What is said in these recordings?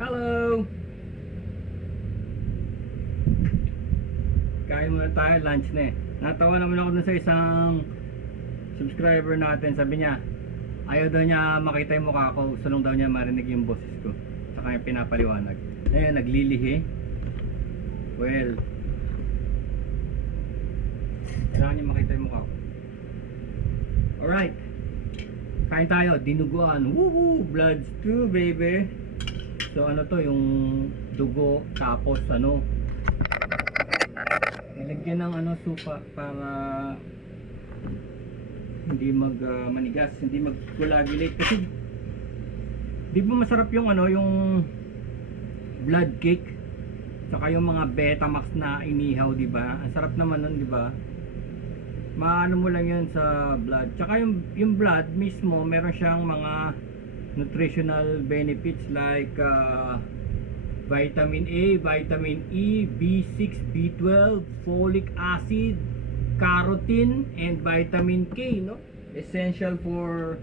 Hello! Kain muna tayo, lunch na eh. Natawa naman ako dun sa isang subscriber natin. Sabi niya, ayaw daw niya makita yung mukha ko. Gusto lang daw niya marinig yung boses ko. Saka yung pinapaliwanag. Ayun, naglilihi. Well, kailangan niya makita yung mukha ko. Alright. Kain tayo, dinuguan. Woohoo! Blood stew, baby. So ano to, yung dugo tapos ano, nilagyan ng ano, suka para hindi manigas, hindi magkulagilate. Kasi di ba masarap yung ano, yung blood cake saka yung mga Betamax na inihaw, di ba? Ang sarap naman nun, di ba? Maano mo lang yun sa blood. Tsaka yung blood mismo, meron siyang mga nutritional benefits like vitamin A, vitamin E, B6, B12, folic acid, carotene, and vitamin K, no? Essential for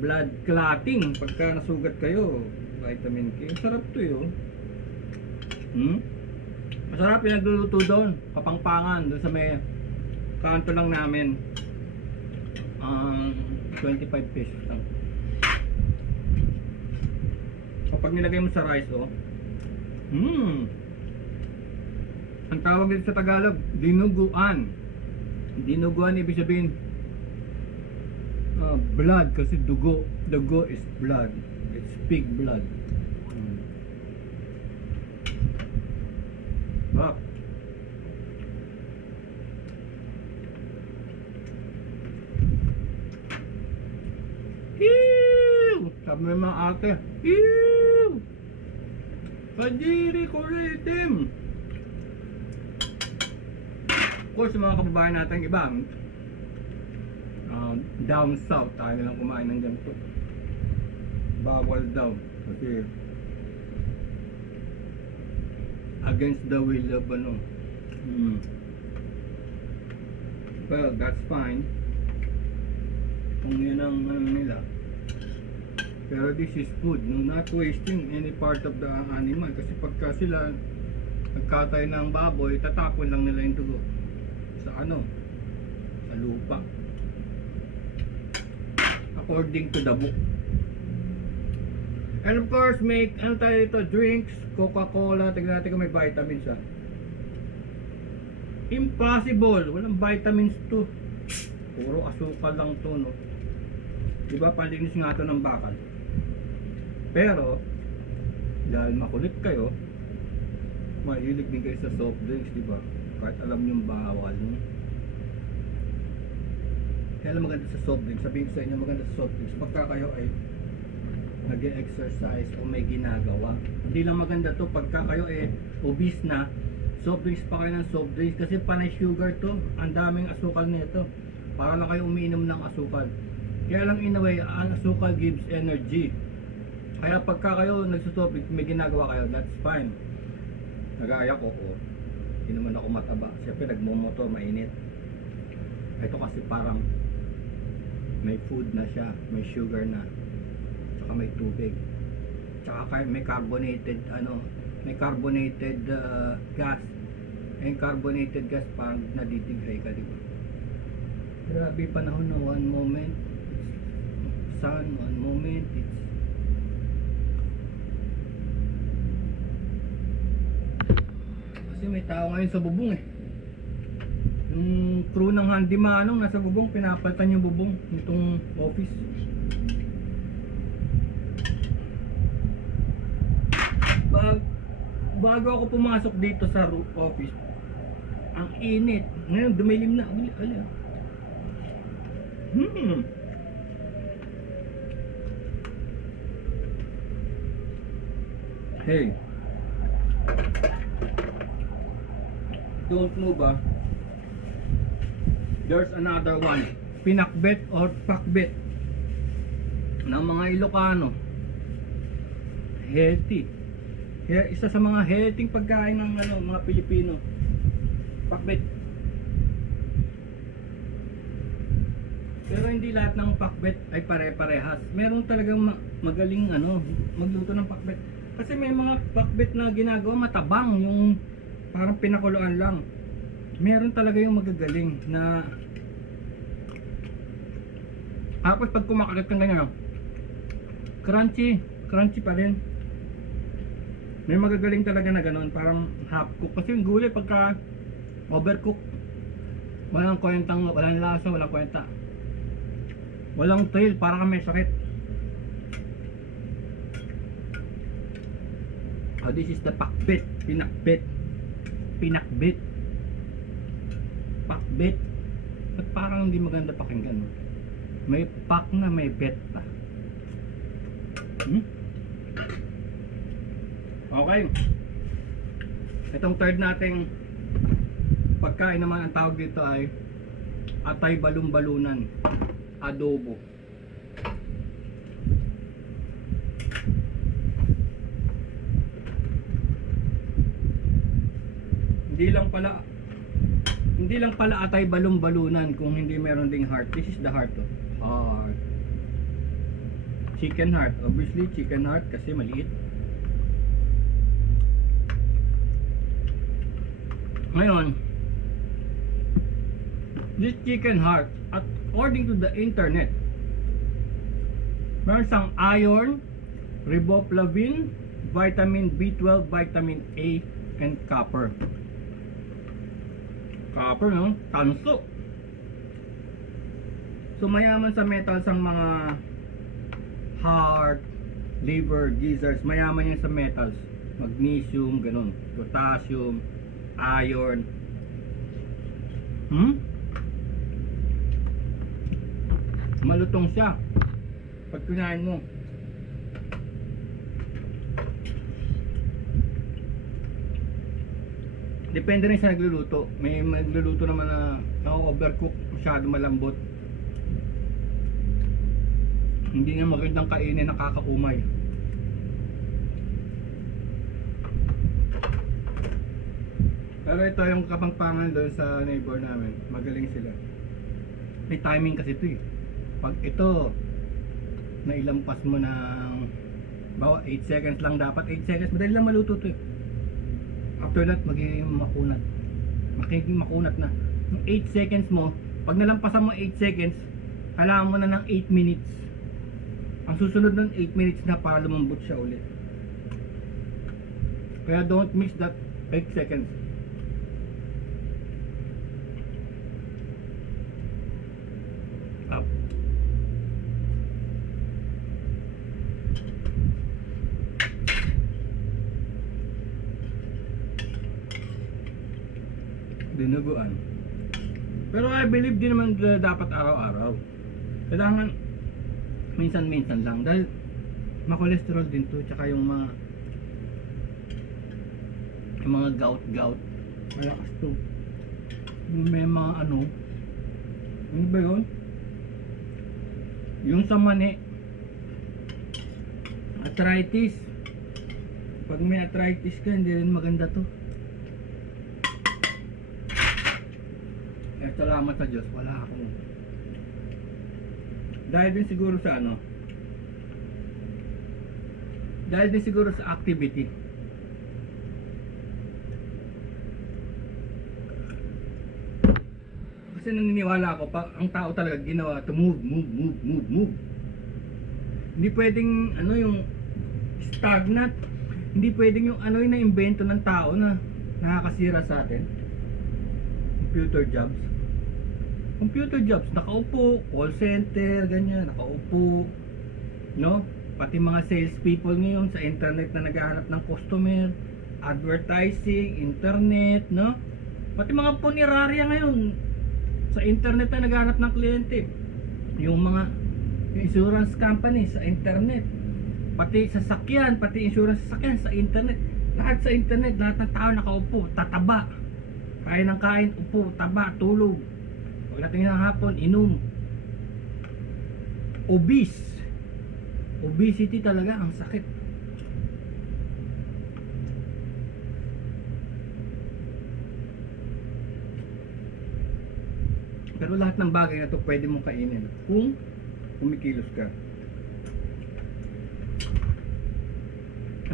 blood clotting. Pagka nasugat kayo, vitamin K. Sarap to yun. Masarap yung nagluluto doon, Kapangpangan, doon sa may kanto lang namin. 25 pesos lang. Kapag nilagay mo sa rice, oh, ang tawag dito sa Tagalog, dinuguan. Dinuguan ibig sabihin blood, kasi dugo. Dugo is blood. It's pig blood. Wow. Sabi mo mga ate, kadiri ko ritim. Of course, mga kababayan natin iba, down south, tayo nilang kumain ng ganito. Bawal daw kasi against the will of ano. Well, that's fine kung yun ang ano nila. Pero this is food, no? Not wasting any part of the animal. Kasi pagka sila nagkatay ng baboy, tatapon lang nila yung dugo sa ano, sa lupa, according to the book. And of course, make ano tayo dito, drinks, Coca-Cola. Tignan natin kung may vitamins ah. Impossible, walang vitamins to. Puro asukal lang to, no? Diba, panlinis nga to ng bakal. Pero dahil makulit kayo, mahilig din kayo sa soft drinks, diba? Kahit alam nyo bawal, no? Kaya lang maganda sa soft drinks. Sabihin ko sa inyo, maganda sa soft drinks pagka kayo ay nag-exercise o may ginagawa. Hindi lang maganda to pagka kayo obese na, soft drinks pa kayo ng soft drinks. Kasi panay sugar to, ang daming asukal nito. Para lang kayo umiinom ng asukal. Kaya lang in a way, ang asukal gives energy. Kaya pagka kayo nagsusopik, may ginagawa kayo, that's fine. Nagaya ko, hindi naman ako mataba. Siyempre nagmumotor, mainit. Ito kasi parang may food na siya, may sugar na, tsaka may tubig, tsaka may carbonated may carbonated gas. And carbonated gas parang nadidighay ka, diba? Grabe panahon na one moment sun, one moment it's kasi may tao ngayon sa bubong yung crew ng handymanong nasa bubong, pinapalitan yung bubong nitong office. Bago ako pumasok dito sa office, ang init. Ngayon dumilim na. Hey, don't move ah. There's another one, pinakbet or pakbet ng mga Ilocano. Healthy. Isa sa mga healthy pagkain ng mga Pilipino. Pakbet. Pero hindi lahat ng pakbet ay pare-parehas. Meron talagang magaling magluto ng pakbet. Kasi may mga pakbet na ginagawa matabang, yung parang pinakuluan lang. Meron talaga yung magagaling na tapos pag kumakagat kang ganyan, crunchy pa rin. May magagaling talaga na gano'n, parang half cook. Kasi yung gulay pagka overcook, walang kwentang, walang lasa, walang kwenta. Walang trail, para kang may sakit. Oh, this is the pakbet, pinakbet. Pakbet. Ba't parang hindi maganda pakinggan? May pak na may bet pa. Okay. Itong third nating pagkain naman, ang tawag dito ay atay balon-balunan, adobo. Hindi lang pala atay balon-balunan kung hindi meron ding heart. This is the heart of heart. Chicken heart, obviously chicken heart kasi maliit. Ngayon, this chicken heart, according to the internet, meron siyang iron, riboflavin, vitamin B12, vitamin A, and copper. Copper, no? Tanso. So mayaman sa metals ang mga heart, liver, gizzards. Mayaman yan sa metals. Magnesium, ganun. Potassium, iron. Malutong siya pag kinain mo. Depende rin sa nagluluto. May nagluluto naman na na-overcook, masyado malambot. Hindi na magandang kainin, nakakaumay. Pero ito yung kapangpangan doon sa neighbor namin. Magaling sila. May timing kasi ito eh. Pag ito nailampas mo ng bawa 8 seconds lang dapat. 8 seconds, madali lang maluto ito eh. After that, magiging makunat. Magiging makunat na. Yung 8 seconds mo, pag nalampasan mo 8 seconds, kailangan mo na ng 8 minutes. Ang susunod ng 8 minutes na para lumambot siya ulit. Kaya don't miss that 8 seconds. Up. Dinuguan. Pero I believe din naman dapat araw-araw. Kailangan minsan-minsan lang dahil ma-cholesterol din to, tsaka yung mga gout. Malakas to. May mga ano ba yun? Yung sa mani, arthritis. Pag may arthritis ka, hindi rin maganda to. Salamat sa Diyos, wala akong. Dahil din siguro sa dahil din siguro sa activity. Kasi naniniwala ako, ang tao talaga ginawa to move. Hindi pwedeng yung stagnant. Hindi pwedeng yung yung na-invento ng tao na nakakasira sa atin. Computer jobs, nakaupo, call center, ganyan, nakaupo, no? Pati mga sales people ngayon sa internet na naghahanap ng customer, advertising, internet, no? Pati mga punerarya ngayon sa internet na naghahanap ng kliyente, yung mga insurance company sa internet, pati sasakyan, pati insurance sasakyan sa internet, lahat sa internet, lahat ng tao nakaupo, tataba, kain ng kain, upo, taba, tulog. Pagdating ng hapon, inom. Obesity talaga, ang sakit. Pero lahat ng bagay na to pwede mong kainin kung kumikilos ka.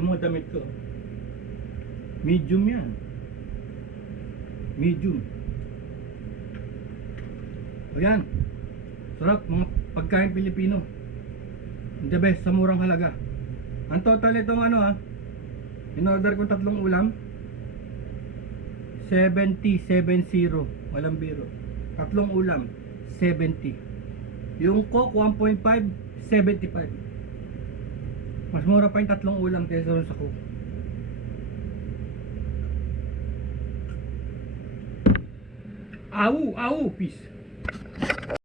Yung mga damit ko. Medium yan. Medium. Ayan. Sarap mga pagkain Pilipino. The best sa murang halaga. Ang total itong ano ha, in-order ko 3 ulam. 70. Walang biro. 3 ulam. 70. Yung Coke 1.5, 75. Mas mura pa yung 3 ulam kaysa rin sa Coke. Au, peace.